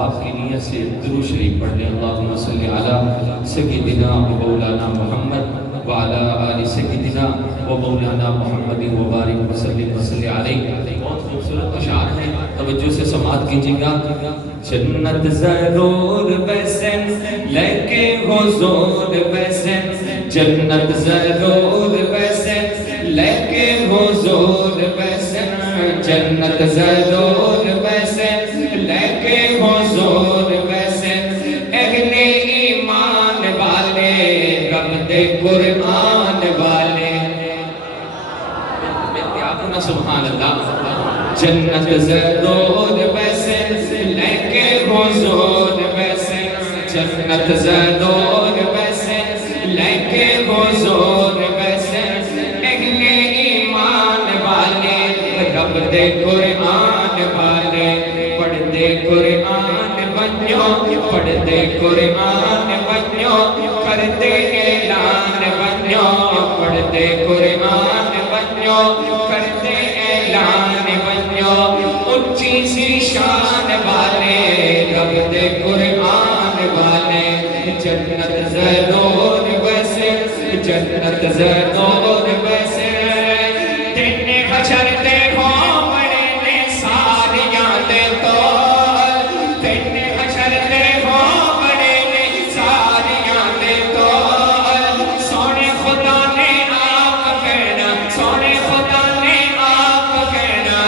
ثواب کی نیت سے درود شریف پڑھ لیں۔ اللہم صلی علی سیدنا و مولانا محمد وعلی آل سیدنا و مولانا محمد وبارک وسلم وصلی علیہ۔ بہت خوبصورت اشعار ہیں، توجہ سے سماعت کیجیے گا۔ جنت ضرور بسن لیکے حضور بسن، جنت ضرور بسن لیکے حضور بسن، جنت ضرور بسن لیکے حضور بسن، اہل ایمان والے رب دے قرآن والے، سبحان اللہ۔ جنت ضرور بسن لیکے حضور بسن، جنت ضرور بسن لیکے حضور بسن، اہل ایمان والے رب دے قرآن والے، پڑھتے قرآن بنیو، پڑھتے قرآن بنیو، کرتے اعلان بنیو، پڑھتے قرآن بنیو، کرتے اعلان بنیو، اونچی سی شان والے رب دے قرآن والے، جنت ضرور بسن، جنت ضرور بسن، دن حشر ہو بڑے نے ساریاں دے تو، دن حشر ہو بڑے نے ساریاں دے تو، سونے خدا نے آپ کہنا، سونے خدا نے آپ کہنا،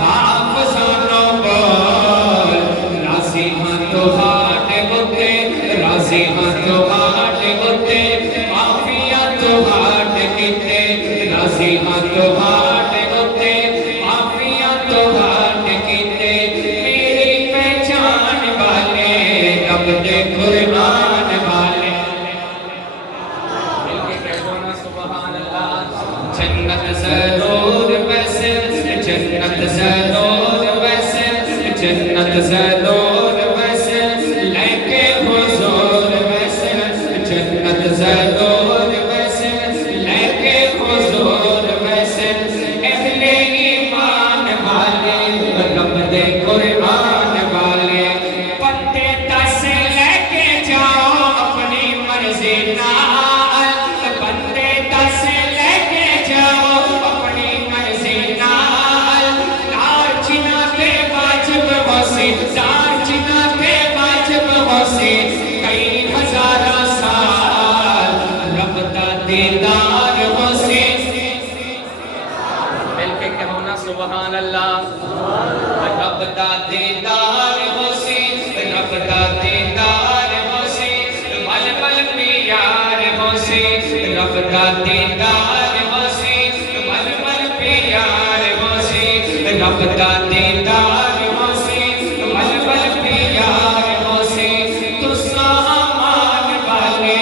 حافظانوں بول، راضی ہاں تو ہاتھ بتے، راضی ہاں تو ہاتھ بتے، معافیہ تو ہاتھ کتے، راضی ہاں تو ہاتھ بتے، معافیہ تو ہاتھ کتے، میری پہچان والے رب دے قرآن والے، مل کے کہو نا سبحان اللہ۔ جنت ضرور بسن، جنت ضرور بسن، جنت ضرور بسن لیکے حضور بسن، جنت ضرور بسن لیکے حضور بسن، اہل ایمان والے رب دے قرآن والے، پتے دس لے کے جاؤ اپنی مرضی نال، پتے دس لے کے جاؤ اپنی مرضی نال، دار جنہ تے واجب ہوسی، دار جنہ تے واجب ہوسی، کئی ہزارہ سال رب دا دیدار ہوسی، مل کے کہو نا سبحان اللہ۔ رب دا دیدار ہوسی، رب دا دیدار ہوسی، ول ول پیار ہوسی، رب دا دیدار ہوسی، ول ول پیار ہوسی، رب دا دیدار ہوسی، ول ول پیار ہوسی، تسا امان والے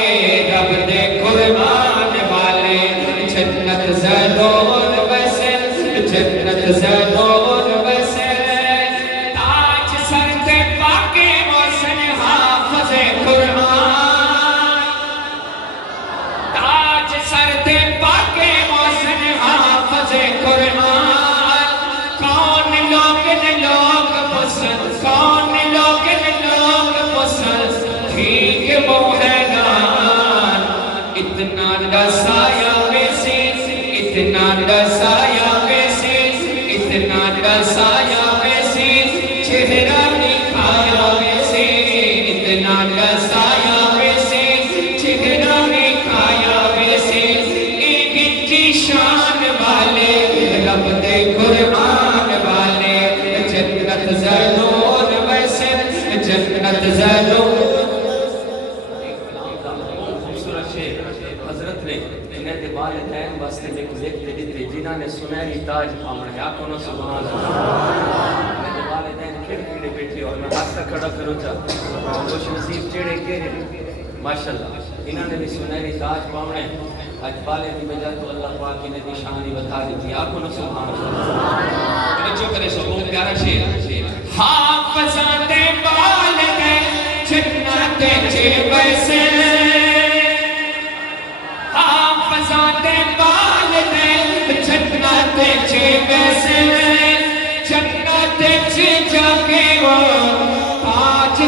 رب دے قرآن والے، جنت ضرور بسن، جنت ضرور بسن، تاج سر تے پاکے حسن حافظ قرآن، تاج سر تے پاکے حسن حافظ قرآن، کون لوگ نے لوگ پسند، کون لوگ نے لوگ پسند، ٹھیک وہ حیران، اتنا رسایا ویسے، اتنا رسایا ویسے، اتنا رسایا ویسے، چہرہ نکھایا ویسے، اتنا رسایا ویسے، چہرہ نکھایا ویسے، ایک کی شان والے رب دے قرآن والے، جنت ضرور بسن، جنت ضرور۔ خوبصورت شعر حضرت نے انہیں دے والدین واسطے لکھتے دیتے، جنہاں نے سنہری تاج پاونا ہے، آکھو نا سبحان اللہ۔ انہیں دے والدین کھڑے بیٹھے اور میں ہاتھ تک کھڑا کروں چاہتا، خوش نصیب چڑھے کے ماشاءاللہ، انہوں نے بھی سنہری تاج پاونا ہے، آج بالے دی وجہ تو اللہ پاک انہیں دی شانی بتا دیتی، آکھو نا سبحان اللہ۔ توجہ کرے سو بہت پیارا شعر، حافظاں دے والدین جنت وچ بسن، حافظاں دے والدین جنت وچ بسن، جنت وچ جا کے وہ تاج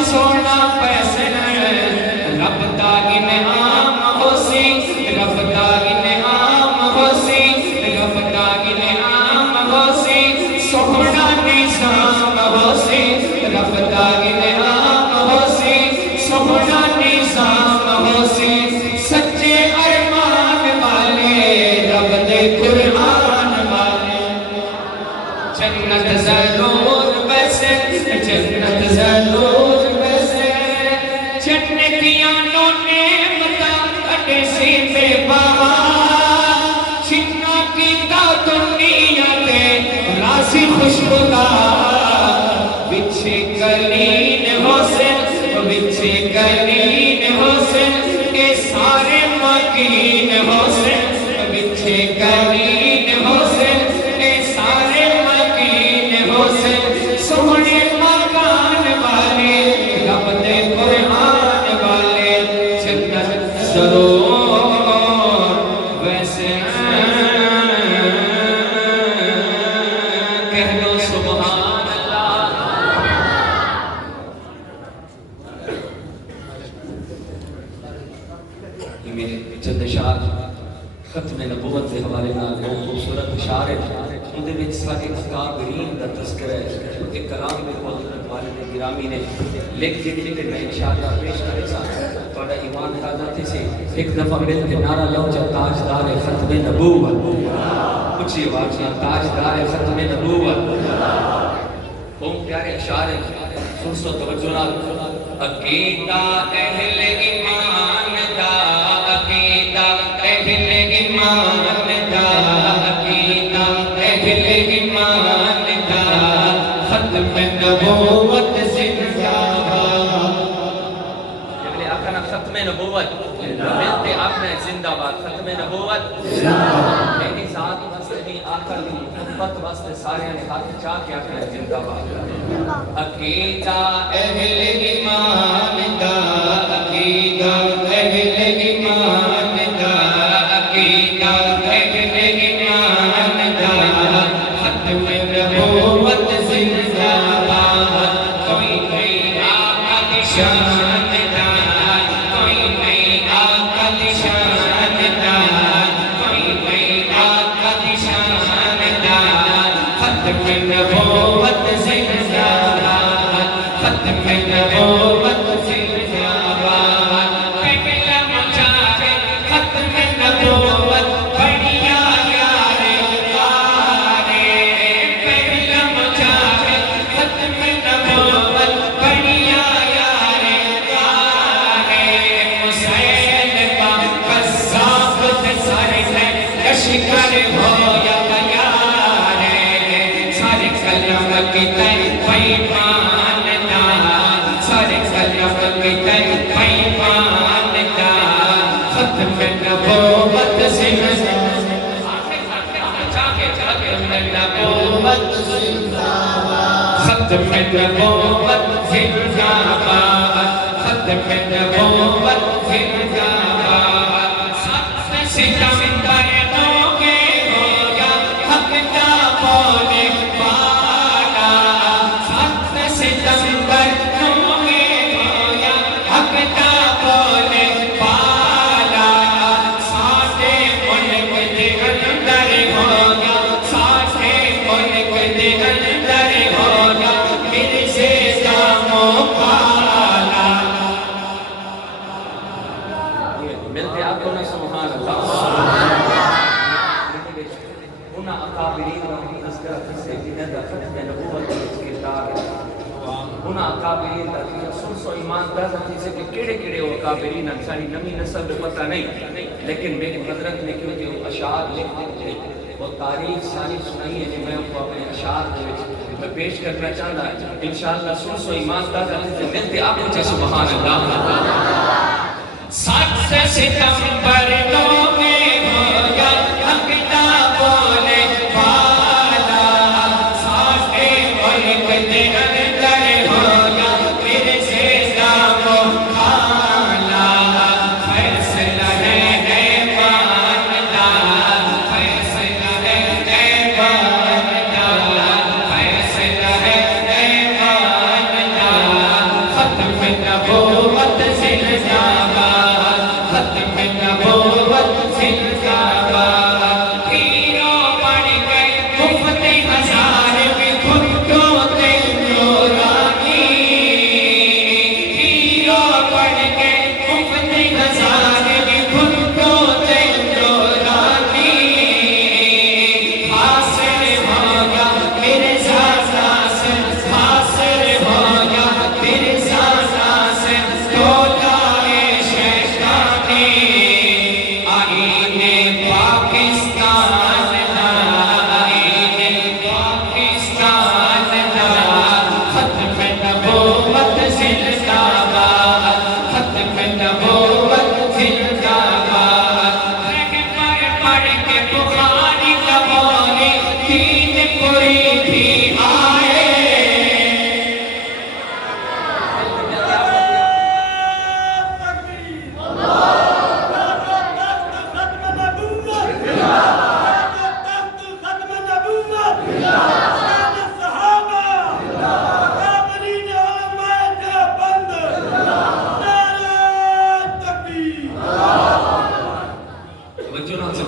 خوشبودار بچھے کلین حسن بچھے کلین حسن اے سارے مکین حسن بچھے کلین حسن اے سارے مکین حسن سونے مکان والے رب دے قرآن والے جنت سرور ویسے کہہ دو سبحان اللہ. یہ میرے چند اشعار ختم نبوت کے حوالے نال بہت خوبصورت اشعار ہے. ان دے وچ سارے اکابرین دا تذکرہ ہے. ایک کلام میں حضرت والد گرامی نے لکھ کے میں انشاءاللہ پیش کرے سا تھوڑا ایمان تازہ تھے سے ایک دفعہ مل کے نعرہ لو جب تاجدار ختم نبوت کچھ یہ واقعہ تاجدار ختم نبوت بہت پیارے اشعار ہیں. سن سو توجہ نال. عقیدہ اہل ایمان دا عقیدہ اہل ایمان دا عقیدہ اہل ایمان دا ختم نبوت زندہ باد. جب لے آقا نا ختم نبوت ملتے آپ نے زندہ باد ختم نبوت میری ذات واسطے نہیں آقا کی محبت واسطے سارے نے ہاتھ چاہ کے آقا نے زندہ باد. عقیدہ اہل ایمان دا عقیدہ اہل ایمان دا عقیدہ اہل ایمان دا ختم نبوت زندہ باد. کوئی نہیں آقا کی شان دا کوئی نہیں آقا کی شان دا کوئی نہیں آقا کی شان دا ختم نبوت زندہ باد ختم نبوت زندہ باد. پہلا مجاہد ختم نبوت بڑھیا یارے تارے پہلا مجاہد ختم نبوت بڑھیا یارے تارے حسین کا قذاب سارے لشکر ہو یا تیار سارے کلم کی پیمان دا سارے کلم کی پیمان دا ختم نبوت زندہ ختم نبوت زندہ باد ختم نبوت زندہ باد. ستمبر دو کے ہو گیا حق کا بولے پالا. 7 ستمبر دو کے ہو گیا حق کا بولے پالا. ساٹھے ملک دے اندر ہو گیا ساٹھے ملک دے اندر ہو گیا مرزے کا مقالا. ملتے آپ کو نا سبحان اللہ. انہاں اکابرین کا تذکرہ سے جنہیں دا ختم نبوت کے کردار ہے. انہاں اکابرین کا سن سو ایمان دازہ سے کہ کیڑے کیڑے وہ اکابرین ہیں ساری نمی نسل میں پتہ نہیں لیکن میری حضرت نے کیونکہ وہ اشعار لکھتے تھے وہ تاریخ ساری سنائی ہے جو میں ان کو اپنے اشعار میں پیش کرنا چاہتا ہے. انشاءاللہ سن سو ایمان دازہ سے ملتے آپ کو چاہے سبحان اللہ. 7 ستمبر دو میں ہو گیا حق کا بولے پالا. ساٹھے ملک دے اندر ہو گیا مرزے کا مقالا. فیصلہ ہے ایمان دا فیصلہ ہے ایمان دا فیصلہ ہے ایمان دا ختم نبوت زندہ باد ختم نبوت زندہ باد. ہیرو بن گئے مفت ہزار میں خود کو تے نورانی. ہیرو بن گئے مفت ہزار میں خود کو تے نورانی. حاصل ہو گیا میرے زازا سے حاصل ہو گیا میرے زازا سے تولا شیطانی. آئین پاکستان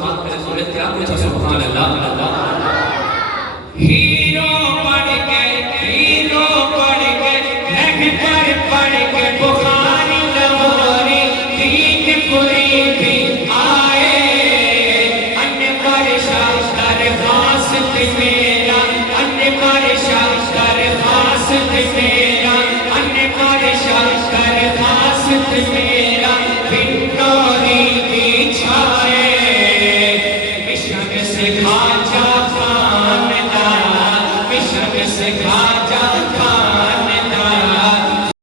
سماعت کرے سورت کیا پوچھا سبحان اللہ ہیرو پڑھ گئے لکھ پڑھ کے بخاری لاہوری دین پوری بھی آئے انور شاہ درخواست میرا انور شاہ درخواست میرا انور شاہ درخواست میرا بنوری کی چھائے مشرق سے خواجہ خان مشرق سے خواجہ خان